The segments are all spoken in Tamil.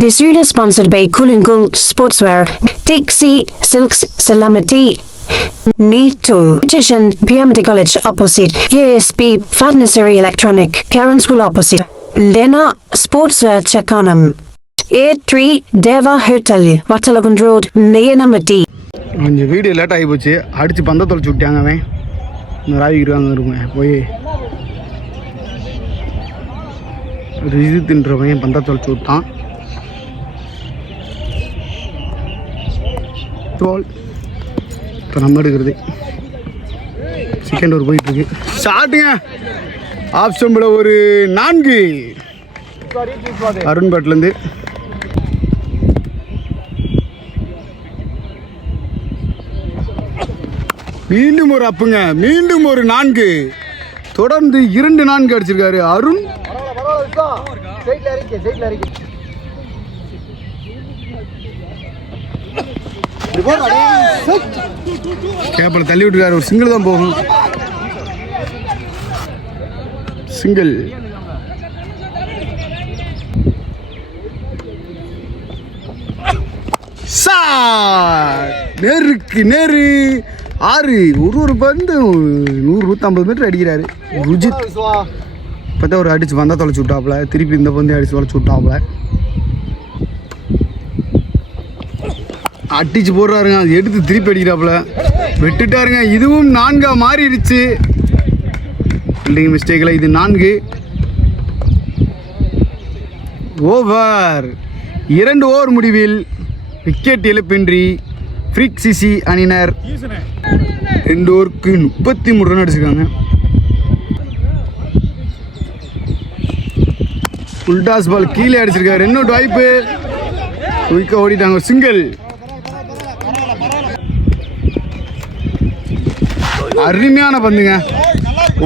This video is sponsored by Cool Sportswear, Dixie Silks Salamati, Neto, Magician, PMT College opposite, ASP, Fatnessary Electronic, Karen School opposite, Lena Sportswear Chakanam, A3 Deva Hotel, Watalagun Road, Nayanamati. கொஞ்சம் வீடியோ லேட் ஆகி போச்சு. அடித்து பந்தை தொலைச்சி விட்டாங்க. அவன் இந்த ராவிக்கிறாங்க இருக்குங்க போய் ரிஜித்துன்றவன் பந்தை தொலைச்சி விட்டான். இப்போ நம்ம எடுக்கிறது செகண்ட் ஓவர் போயிட்டுருக்கு. ஷாட்டுங்க ஆஃப் ஸ்டம்பில் ஒரு 4 அருண்பேட்லேருந்து. மீண்டும் ஒரு அப்புங்க, மீண்டும் ஒரு 4. தொடர்ந்து 2 4 அடிச்சிருக்காரு அருண். கேப்பில் தள்ளி விட்டுருக்காரு. ஒரு சிங்கிள் தான் போகும். சிங்கிள். நேருக்கு நேரு 6. ஒரு பந்து 100-150 மீட்டர் அடிக்கிறாரு ருஜித். இப்போ ஒரு அடிச்சு வந்தால் தொலைச்சி விட்டாப்புல. திருப்பி இந்த பந்து அடிச்சு தொலைச்சி விட்டாப்புல. அடிச்சு போடுறாருங்க. அது எடுத்து திருப்பி அடிக்கிறாப்புல. விட்டுட்டாருங்க. இதுவும் 4 மாறிடுச்சு. ஃபீல்டிங் மிஸ்டேக்கில் இது 4 ஓவர். 2 ஓவர் முடிவில் விக்கெட் இழப்பின்றி ஃப்ரிக் சிசி அணியினர் 2 ஓவருக்கு 33 ரன் அடிச்சிருக்காங்க. ஃபுல்டாஸ் பால் கீழே அடிச்சிருக்காரு. இன்னொரு வாய்ப்பு. குயிக்காக ஓடிட்டாங்க. ஒரு சிங்கிள். அருமையான பந்துங்க.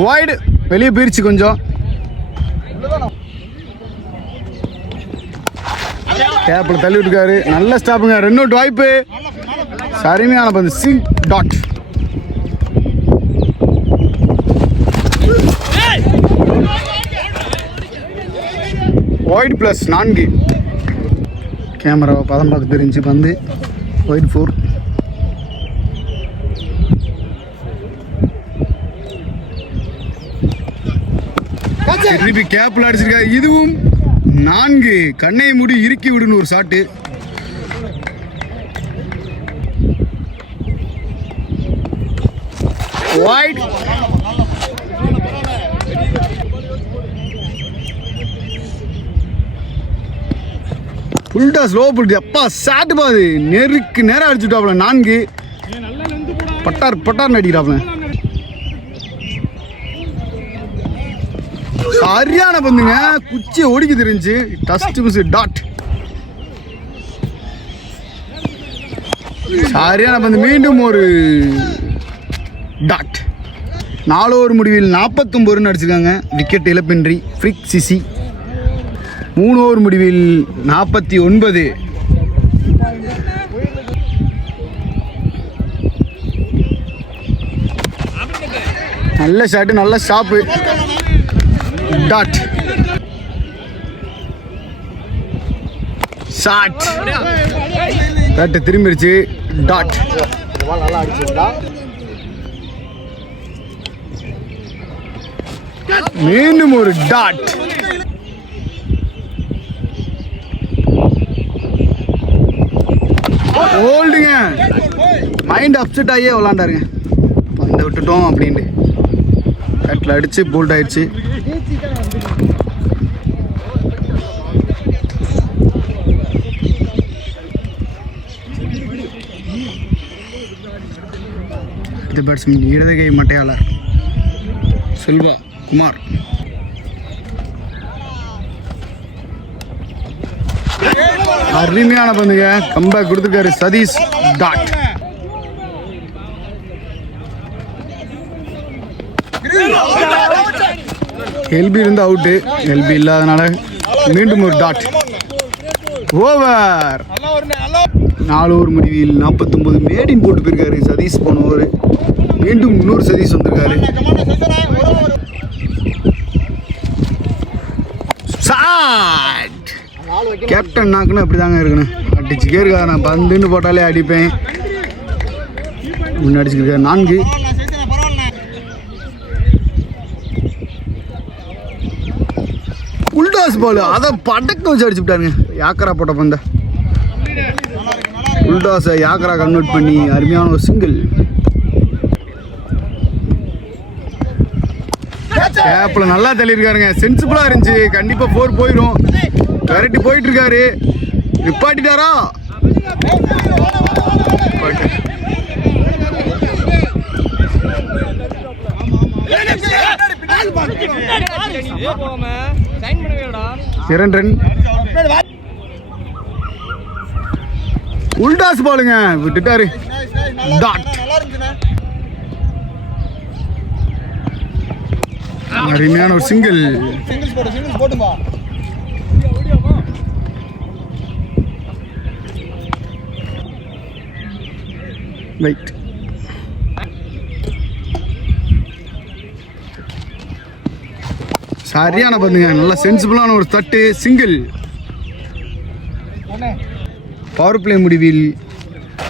வைடு வெளியே போயிருச்சு கொஞ்சம். கேப்பில் தள்ளி விட்டுருக்காரு. நல்ல ஸ்டாப்புங்க. 2 வாய்ப்பு. அருமையான பந்து. சிங் டாட். White plus 4. கேமராவை பதம் பார்த்து தெரிஞ்சு பந்து. ஒயிட் 4. திருப்பி கேப்பில் அடிச்சிருக்காரு. இதுவும் 4. கண்ணை மூடி இறுக்கி விடுன்னு ஒரு ஷாட்டு. வைட். ஃபுல்டா ஸ்லோ புல். அப்பா ஷாட்டு பாது நெருக்கு நேரம் அடிச்சுட்டாப்ல. 4 பட்டார் பட்டார்னு அடிக்கிறாப்ல. சரியான பந்துங்க. குச்சியை ஒடிக்க தெரிஞ்சு. Dust miss dot. சரியான பந்து. மீண்டும் ஒரு டாட். 4 ஓவர் முடிவில் 49 ரன் அடிச்சிருக்காங்க. விக்கெட் இழப்பின்றி ஃப்ரிக் சிசி. 3 ஓவர் முடிவில் 49. நல்ல ஷாட்டு. நல்ல ஷாப்பு. டாட். ஷாட். பேட்டை திரும்பிடுச்சு. டாட். மீண்டும் ஒரு டாட். ஹோல்டுங்க. மைண்ட் அப்செட் ஆகியே விளாண்டாருங்க. பந்தை விட்டுட்டோம் அப்படின்ட்டு பேட்டில் அடிச்சு போல்ட் ஆயிடுச்சு. அடுத்த பேட்ஸ்மேன் இடதுகை மட்டையாளர் செல்வா குமார். அருமையான பந்துங்க. கம்பேக் கொடுத்துருக்காரு சதீஷ். டாட். எல்பி இருந்து அவுட்டு. எல்பி இல்லாதனால மீண்டும் ஒரு டாட். ஓவர். 4 ஓவர் முடிவில் 49. மேடின் போட்டு போயிருக்காரு சதீஷ். போன ஓவர் மீண்டும் இன்னொரு சதீஷ் வந்திருக்காரு. ஷாட். கேப்டன் நாக்குன்னு அப்படி தாங்க இருக்கணும். அடிச்சுக்கே இருக்காது. நான் பந்துன்னு போட்டாலே அடிப்பேன். முன்ன அடிச்சுக்கிருக்காரு 4. உல்டாஸ் பால் அதை படக்க வச்சு அடிச்சு விட்டாருங்க. யாக்கரா போட்ட பந்த உல்டாஸை யாக்கரா கன்வெர்ட் பண்ணி அருமையான ஒரு சிங்கிள். கேப்பில் நல்லா தள்ளியிருக்காருங்க. சென்சிபிளாக இருந்துச்சு. கண்டிப்பாக 4 போயிடும். விரட்டி போயிட்டு இருக்காரு. நிப்பாட்டிட்டாரா? ரன். உல்டாஸ் பாலுங்க விட்டுட்டாரு. டாட். அருமையான ஒரு சிங்கிள். ரைட். சரியான பந்துங்க. நல்ல சென்சிபிளான ஒரு தட்டு. சிங்கிள். பவர் பிளே முடிவில்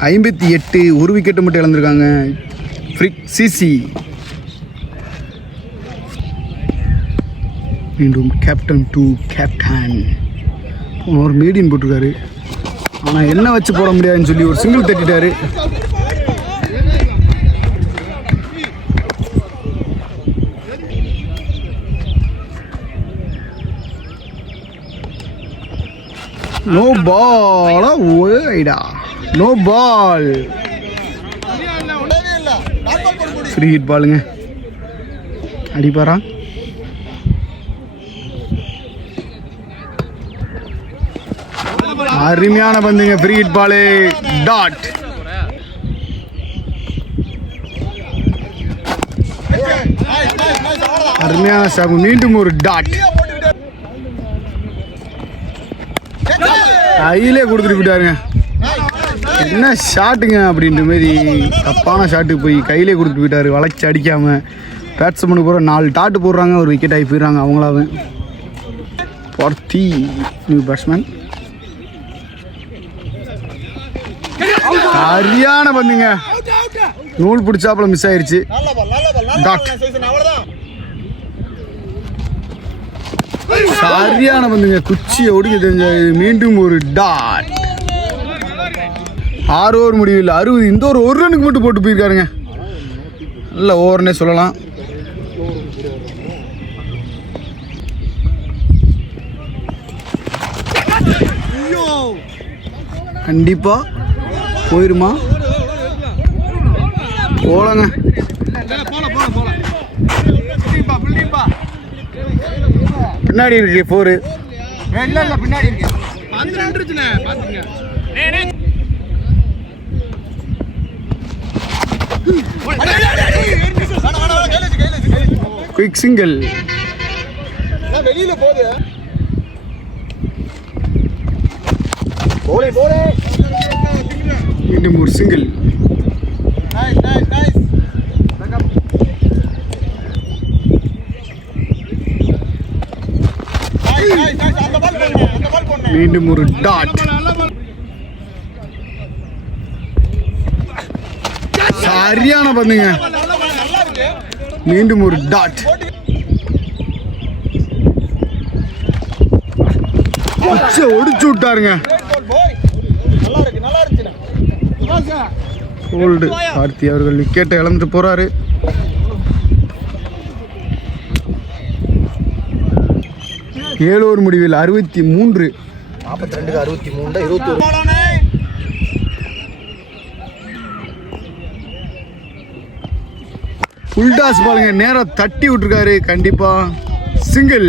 58. 1 விக்கெட்டு மட்டும் இழந்திருக்காங்க ஃப்ரிக் சிசி. மீண்டும் கேப்டன் டு கேப்டன். ஒரு மீடியம் போட்டிருக்காரு. ஆனால் என்ன வச்சு போட முடியாதுன்னு சொல்லி ஒரு சிங்கிள் தட்டிட்டாரு. No ball. ஓய்டா. No ball. ஃப்ரீ ஹிட் பாலுங்க. அடிப்பாரா? அருமையான பந்துங்க. Free hit ball. டாட். அருமையான சாப்பு. மீண்டும் ஒரு டாட். கையிலே கொடுத்துட்டு போயிட்டாருங்க. என்ன ஷாட்டுங்க அப்படின்ற மாரி தப்பான ஷாட்டுக்கு போய் கையிலே கொடுத்துட்டு போயிட்டாரு. வளைச்சி அடிக்காமல் பேட்ஸ்மேனுக்கு பூரா 4 டாட்டு போடுறாங்க. ஒரு விக்கெட் ஆகி போயிடுறாங்க அவங்களாவே. New batsman. சரியான பந்துங்க. நூல் பிடிச்சாப்புல மிஸ் ஆயிருச்சு. டாட். சரியான பந்துங்க. குச்சியை ஒடிக்க தெரிஞ்ச. மீண்டும் ஒரு டாட். 6 ஓவர் முடிவில் 60. இந்த ஒரு ரனுக்கு மட்டும் போட்டு போயிருக்காருங்க. நல்ல ஓவர்னே சொல்லலாம். கண்டிப்பா போயிருமா? போலங்க. பின்னாடி இருக்கு 4. பின்னாடி இருக்கு. Quick single. வெளியில போகுது. மீண்டும் ஒரு சிங்கிள். மீண்டும் ஒரு டாட். சரியான பந்துங்க. மீண்டும் ஒரு டாட். ஒடிச்சு விட்டாருங்க. ஹோல்டு. கார்த்தி அவர்கள் விக்கெட்டை இழந்து போறாரு. ஏழு ஓவர் முடிவில் 63. 42க்கு 63 21. உல்டாஸ் பாலுங்க. நேரம் தட்டி விட்டுருக்காரு. கண்டிப்பா சிங்கிள்.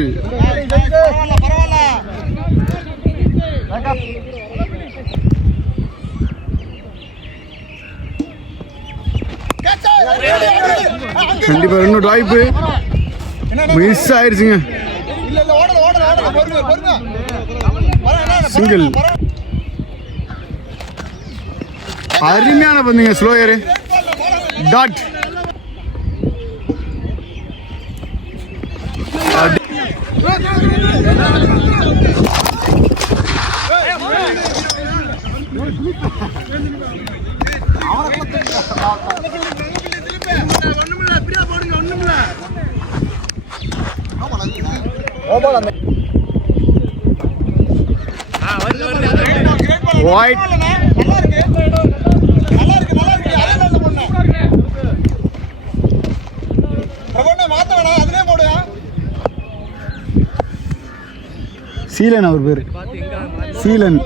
கண்டிப்பா இன்னொரு வாய்ப்பு மிஸ் ஆயிருச்சுங்க. சிங்கிள். அருமையான பந்துங்க. ஸ்லோயரு. டாட். ஒயிட். சீலன் அவர் பேர். சீலன்.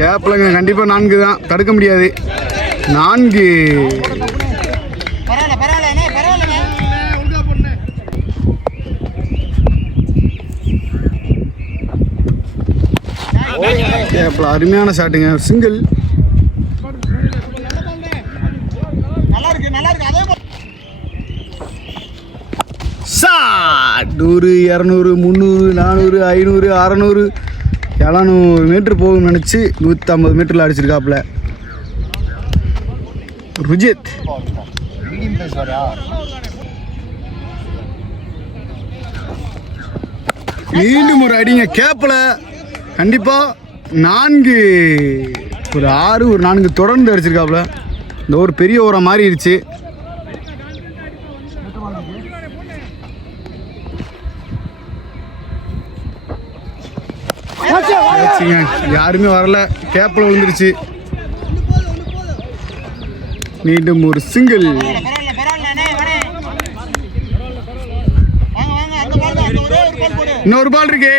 கேப்லங்க கண்டிப்பா 4 தான், தடுக்க முடியாது. 4. கேப்ல அருமையான ஷாட்டுங்க. சிங்கிள். ஷாட். 100, 200, 300, 400, 500, 600, 700 மீட்டர் போகும்னு நினச்சி 150 மீட்டரில் அடிச்சிருக்காப்புல ருஜித். மீண்டும் ஒரு அடிங்க கேப்பில். கண்டிப்பாக 4, ஒரு 6, ஒரு 4 தொடர்ந்து அடிச்சிருக்காப்புல. இந்த ஒரு பெரிய ஓரம் மாறிடுச்சு. யாருமே வரல, கேப்பில் விழுந்துருச்சு. மீண்டும் ஒரு சிங்கிள். இன்னொரு பால் இருக்கு.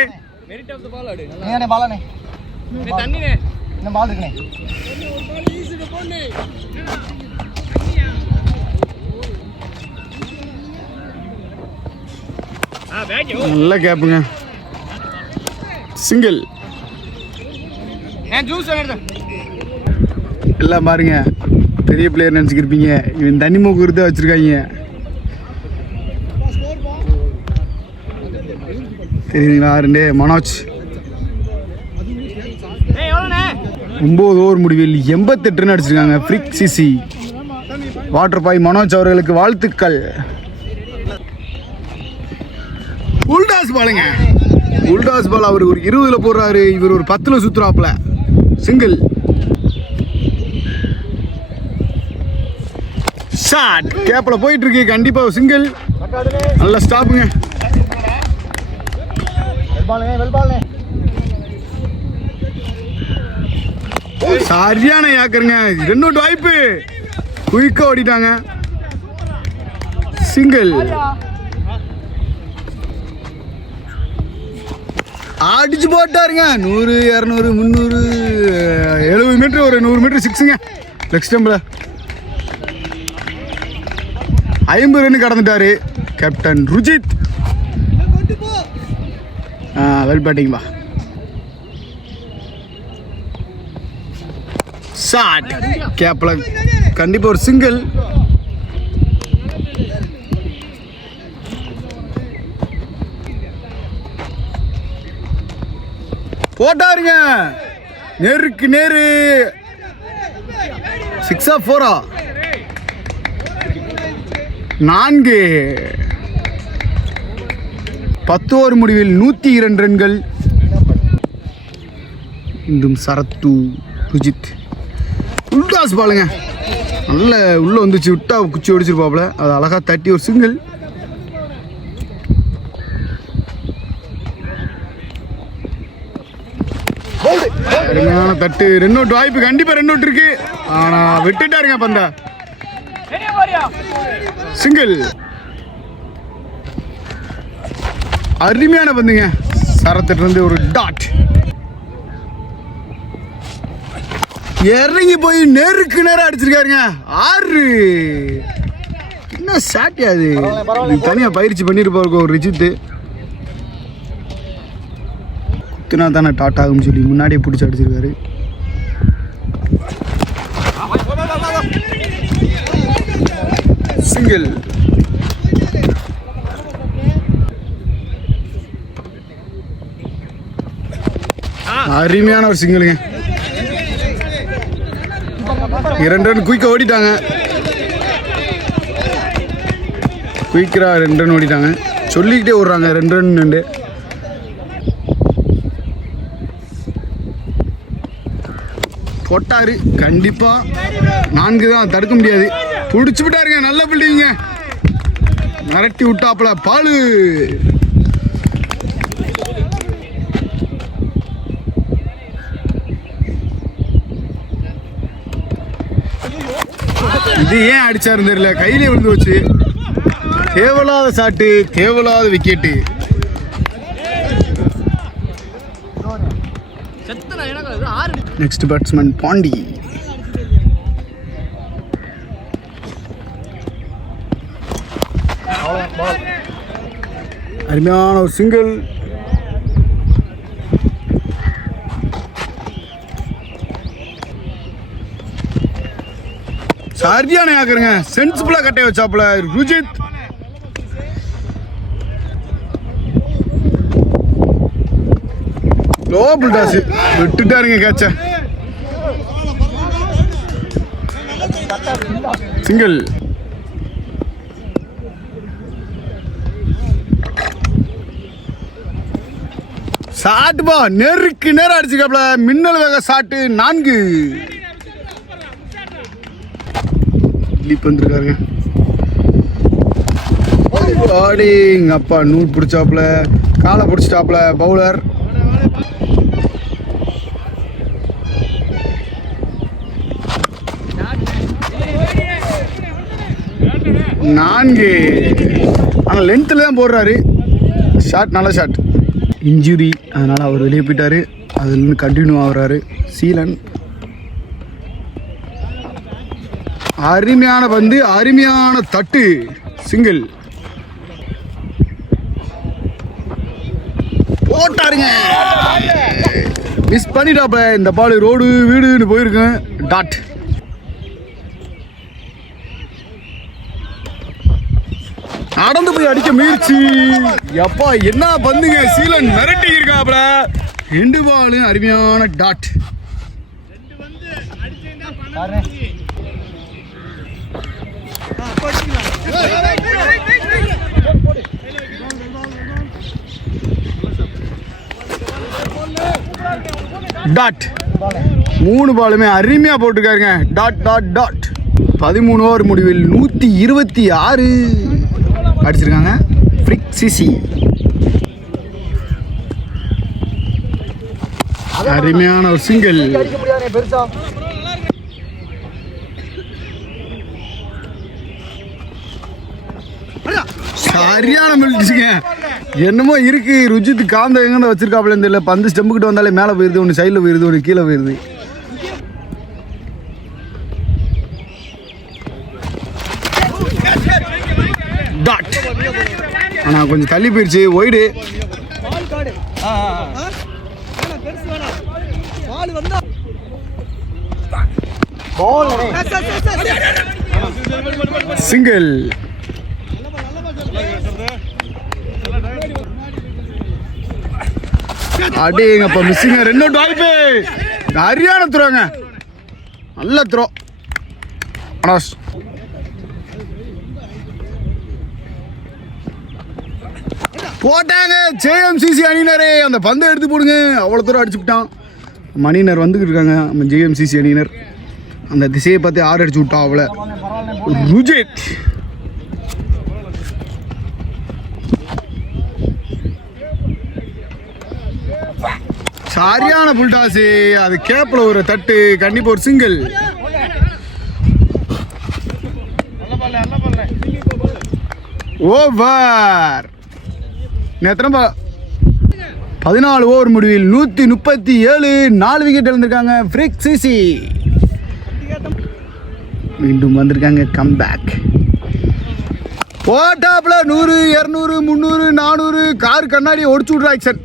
நல்ல கேப்புங்க. சிங்கிள். எல்லாம் பாருங்க, பெரிய பிளேயர் நினச்சிக்கிருப்பீங்க. இவன் தண்ணி மூக்கு கொடுத்து வச்சிருக்காங்க. தெரியுதுங்களா? 2 மனோஜ் 9 ஓவர் முடிவில் 88 ரன் அடிச்சிருக்காங்க. ஃப்ரிக் சிசி வாட்டர் பாய் மனோஜ் அவர்களுக்கு வாழ்த்துக்கள். உல்டாஸ் பாலுங்க. உல்டாஸ் பால் அவர் ஒரு 20ல் போடுறாரு, இவர் ஒரு 10ல் சுத்துறாப்புல. சிங்கிள். ஷாட். கேப்ல போயிட்டு இருக்கு. கண்டிப்பா சிங்கிள். நல்ல ஸ்டாப்புங்க. சரியான யாக்கருங்க. 2 வாய்ப்பு குயிக்கா ஓடிட்டாங்க. சிங்கிள். அடிச்சு போட்டாருங்க. 100, 200, 300, 70 மீட்டர், ஒரு 100 மீட்டர் சிக்ஸுங்க. லெக் ஸ்டம்பில் 50 ரன் கடந்துட்டாரு கேப்டன் ருஜித். வெல் பேட்டிங்பா. ஷாட். கேப்ல கண்டிப்பா ஒரு சிங்கிள். போட்டாருங்க. நேருக்கு நேரு. 6ஆ 4ஆ? 4. 10 ஓவர் முடிவில் 102 ரன்கள். இன்றும் சரத்து ருஜித். உல்டாஸ் பாலுங்க. நல்ல உள்ள வந்துச்சு, விட்டா குச்சி ஒடிச்சிருப்பாப்புல. அது அழகா தட்டி ஒரு சிங்கிள். அருமையான தட்டு. 2 அவுட் வாய்ப்பு. கண்டிப்பா 2 அவுட் இருக்கு. ஆனா விட்டுட்டாருங்க பந்தா. சிங்கிள். அருமையான பந்துங்க. சரத்திட்டு இருந்து ஒரு டாட். இறங்கி போய் நேருக்கு நேரம் அடிச்சிருக்காருங்க. 6. என்ன சாட்டி அது? தனியா பயிற்சி பண்ணிருப்பாரு ஒரு ரிஜித். குத்துனா தானே டாட் ஆகும்னு சொல்லி முன்னாடியே பிடிச்சி அடிச்சிருக்காரு. சிங்கிள். அருமையான ஒரு சிங்கிளுங்க. 2 ரன் குயிக்கா ஓடிட்டாங்க. குயிக்கரா 2 ரன் ஓடிட்டாங்க. சொல்லிக்கிட்டே ஓடுறாங்க 2 ரன். போட்டாரு கண்டிப்பா 4 தான், தடுக்க முடியாது. பிடிச்சு விட்டாருங்க, நல்ல பில்டிங்க, மிரட்டி விட்டாப்புல பாலு. இது ஏன் அடிச்சாரு தெரியல, கையிலே விழுந்து வச்சு. தேவையில்லாத சாட்டு, தேவையில்லாத விக்கெட்டு. Next batsman Pandi. அருமையான ஒரு சிங்கிள். சரியான ஆக்குறங்க, சென்சிபிளா கட்டைய வச்சாப்புல ருஜித். லோபுல் டாஸ் விட்டுட்டாருங்க கேட்ச. சிங்கிள். ஷாட்பா நெருக்கு நேரம் அடிச்சுக்காப்ல, மின்னல் வேக ஷாட்டு 4. லீப் வந்துருக்காருங்க. எங்க அப்பா நூல் பிடிச்சாப்புல, காலை பிடிச்சிட்டாப்புல பவுலர். நான்கு. ஆனால் லென்த்தில் தான் போடுறாரு. ஷாட் நல்ல ஷாட். இன்ஜுரி, அதனால் அவர் வெளியே போயிட்டார். அதுலேருந்து கண்டினியூ ஆகுறாரு சீலன். அருமையான பந்து, அருமையான தட்டு, சிங்கிள். போட்டாருங்க, மிஸ் பண்ணிட்டாப்ப. இந்த பால் ரோடு வீடுன்னு போயிருக்கேன். டாட். நடந்து போய் அடிக்க முயற்சி. எப்பா என்ன பந்துங்க, சீலன் மிரட்டி இருக்காப்ல. 2 பால் அருமையான டாட். டாட். 3 பாலுமே அருமையா போட்டுருக்காருங்க. Dot dot dot. 13 ஓவர் முடிவில் 126 அடிச்சிருக்காங்க. ஃப்ரிக் சிசி. அருமையான ஒரு சிங்கிள். சரியான மில்டிச்சுங்க. என்னமோ இருக்கு ருஜித், காந்த எங்க வச்சிருக்காப்ல தெரியல. பந்து ஸ்டெம்பு கிட்ட வந்தாலே மேலே போயிருது, ஒன்று சைடில் போயிருது, ஒன்று கீழே போயிருது. டாட். ஆனால் கொஞ்சம் தள்ளி போயிடுச்சு, ஒய்டு. சிங்கிள். அடேங்கப்பா மிஸ்ஸிங்க. 2 வாய்ப்பு. சரியான த்ரோங்க, நல்ல த்ரோ. போட்டாங்க ஜேஎம்சிசி அணியினரே. அந்த பந்தை எடுத்து போடுங்க, அவ்வளோ தூரம் அடிச்சு விட்டான். மணியினர் வந்துக்கிட்டு இருக்காங்க நம்ம ஜேஎம்சிசி அணியினர். அந்த திசையை பார்த்து 6 அடிச்சு விட்டா அவளை ருஜித். சரியான புல்டாஸு, அது கேப்பில் ஒரு தட்டு, கண்டிப்பாக ஒரு சிங்கிள். ஓவர். எத்தனை 14 ஓவர் முடிவில் 137, 4 விக்கெட் இழந்திருக்காங்க ஃப்ரிக் சிசி. மீண்டும் வந்திருக்காங்க கம்பேக். போட்டாப்ல 100, 200, 300, 400 கார் கண்ணாடி ஒடிச்சு விட்ற ஆக்சன்.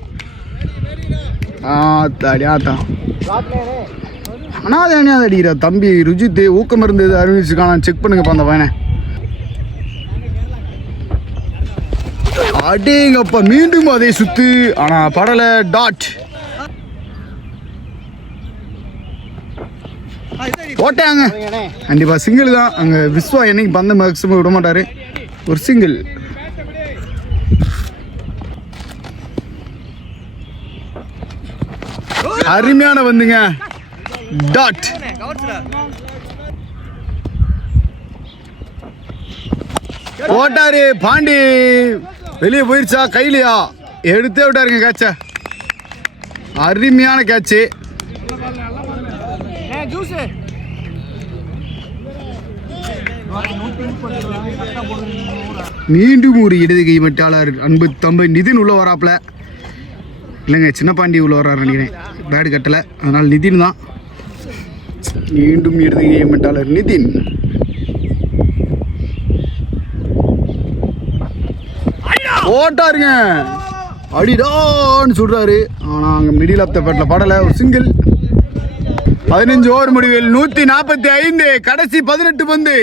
ஆத்தான் அனாதை அடிக்கிற தம்பி ருஜித். ஊக்கம் இருந்தது அறிவிச்சிருக்கான, செக் பண்ணுங்கப்பா அந்த பையனை. அடேங்கப்பா மீண்டும் அதே சுத்து, ஆனா படல. டாட். போட்டாங்க கண்டிப்பா சிங்கிள் தான். அங்க விஸ்வா என்னைக்கு பந்த மேக்ஸிமம் விட மாட்டாரு. ஒரு சிங்கிள். அருமையான வந்துங்க. டாட். போட்டாரு பாண்டி, வெளியே போயிருச்சா கையிலையா, எடுத்தே விட்டாருங்க கேட்ச. அருமையான கேட்சு. மீண்டும் ஒரு இடது கை மட்டாளர் அன்பு தம்பி நிதின் உள்ள வராப்புல. இல்லைங்க, சின்ன பாண்டி உள்ள வர்றாரு நினைக்கிறேன், பேடு கட்டலை, அதனால் நிதின் தான். மீண்டும் இடது கை மட்டாளர் நிதின். போட்டாருங்க, அடிடான்னு சொல்றாரு. ஆனால் அங்கே மிடில் ஆஃப் த பேட்டில் படலை. ஒரு சிங்கிள். 15 ஓவர் முடிவில் 145, கடைசி 18 பந்து.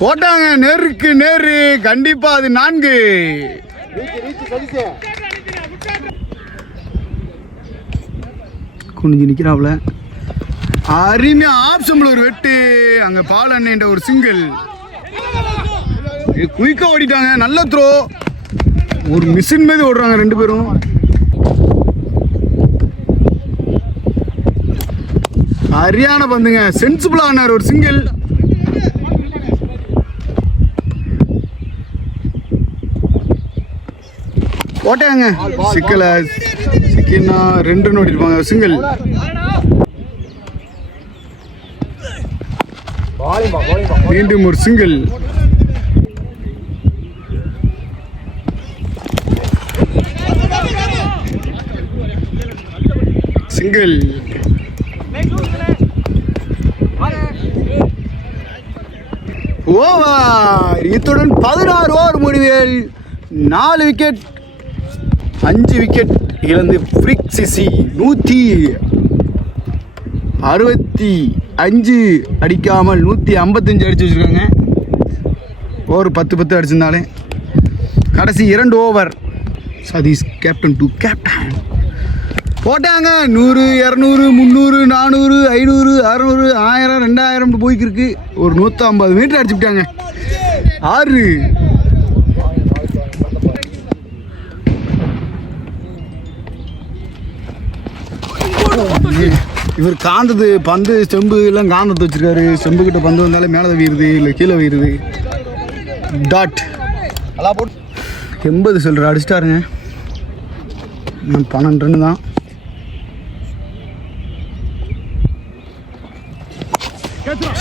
போட்டாங்க, நேருக்கு நேரு, கண்டிப்பா அது 4. குனிஞ்சு நிக்கிறாப்ல. அருமையா ஆப்ஷன்ல ஒரு வெட்டு. அங்க பால் அண்ணன் ஒரு சிங்கிள். குயிக்கா ஓடிட்டாங்க. நல்ல த்ரோ. ஒரு மிஷின் மீது ஓடுறாங்க ரெண்டு பேரும். சரியான பந்துங்க. சென்சிபிள் ஆனார் ஒரு சிங்கிள். போட்டாங்க. சிக்கல சிக்கினா 2 ரன் ஓடிருப்பாங்க. சிங்கிள். மீண்டும் ஒரு சிங்கிள். சிங்கிள். ஓவர். இத்துடன் 16 ஓவர் முடிவில் 4 விக்கெட் 5 விக்கெட் இழந்து ஃப்ரிக் சிசி 165 அடிக்காமல் 155 அடிச்சு வச்சிருக்காங்க. ஓவர் 10 அடிச்சிருந்தாலே. கடைசி 2 over. Sathish captain to captain. போட்டாங்க. 100, 200, 300, 400, 500, 600, 1000, 2000 போய்க்கிருக்கு. ஒரு 150 மீட்டர் அடிச்சுட்டாங்க. 6. இவர் காந்தது பந்து செம்பு எல்லாம் காந்தத்தை வச்சிருக்காரு. செம்பு கிட்ட பந்து வந்தாலே மேலே வீருது, இல்லை கீழே வீருது. டாட். 80 சொல்ற அடிச்சிட்டாருங்க. 12 ரன் தான்.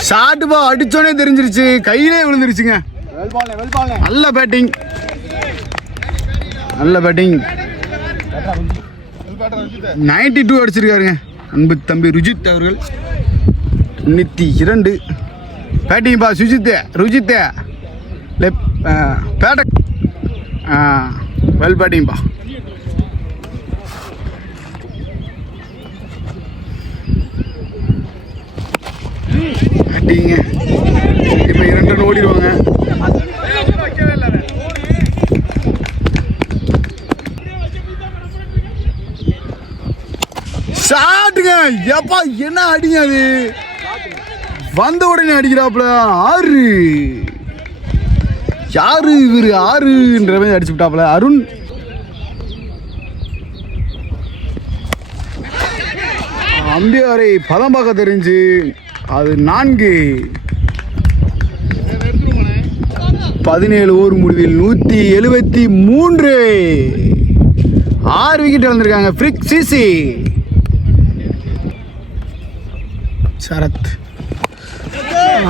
ஷார்ட் பா அடிச்சோனே தெரிஞ்சிருச்சு, கையிலே விழுந்துருச்சுங்க. நல்ல பேட்டிங், நல்ல பேட்டிங். 92 அடிச்சிருக்காருங்க அன்பு தம்பி ருஜித் அவர்கள். 92 பேட்டிங் பா. ருஜித் பேட்டக் வெல் பேட்டிங் பா. பேட்டிங்க. இப்போ 2 ரன் ஓடிடுவாங்க. ஷாட்டுங்க. எப்பா என்ன அடிங்க அது, வந்த உடனே அடிக்கிறாப்புல. 6. யாரு இவரு 6ன்ற மாதிரி அடிச்சு விட்டாப்புல. அருண். அம்பியாரை பதம் பார்க்க தெரிஞ்சு அது 4. 17 ஓவர் முடிவில் 173. 6 விக்கெட் இழந்திருக்காங்க ஃப்ரிக் சிசி. சரத்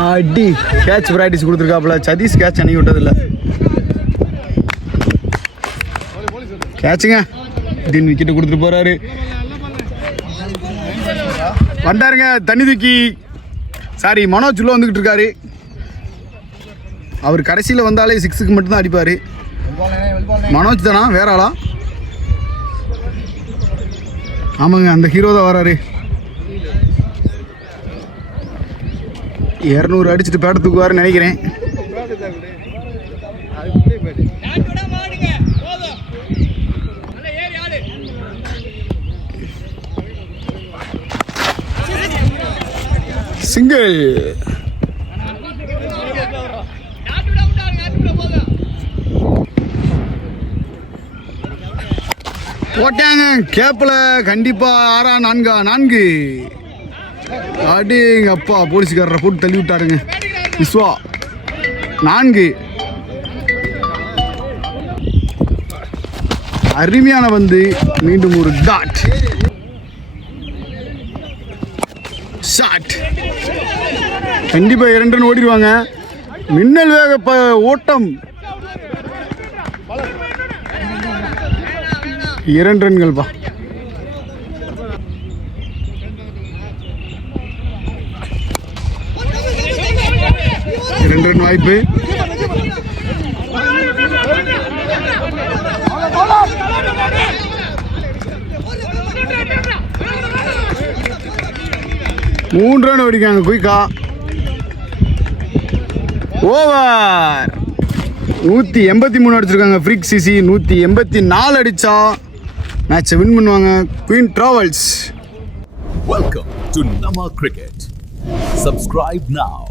அடி கேட்ச் பிராக்டிஸ் கொடுத்துருக்காப்புல. சதீஷ் கேட்ச் அன்னைக்கு விட்டதில்லை. கேட்சுங்க. திடீர்னு விக்கெட்டு கொடுத்துட்டு போறாரு. வந்தாருங்க தண்ணி தூக்கி. சாரி, மனோஜ் உள்ள வந்துக்கிட்டு இருக்காரு. அவர் கடைசியில் வந்தாலே 6க்கு மட்டும்தான் அடிப்பார். மனோஜ் தானா, வேற ஆளா? ஆமாங்க, அந்த ஹீரோ தான் வராரு. 200 அடிச்சுட்டு பேட்டை தூக்குவாருன்னு நினைக்கிறேன். சிங்கிள். போட்டாங்க கேப்பில் கண்டிப்பாக 6-4 அடிங்க அப்பா போலீஸ்காரரை போட்டு தள்ளி விட்டாருங்க. விஸ்வா 4 அருமையான வந்து மீண்டும் ஒரு டாட் ஷாட். கண்டிப்பாக 2 ரன் ஓடிடுவாங்க. மின்னல் வேக ஓட்டம் 2 ரன்கள்ப்பா. ரன் வாய்ப்பு. மூன்று ரன் ஓடிக்காங்க குயிக்கா. ஓவர் 183 அடிச்சிருக்காங்க. ஃப்ரீக் சிசி 184 அடிச்சா மேட்சை வின் பண்ணுவாங்க queen travels. Welcome to Nama Cricket. Subscribe now.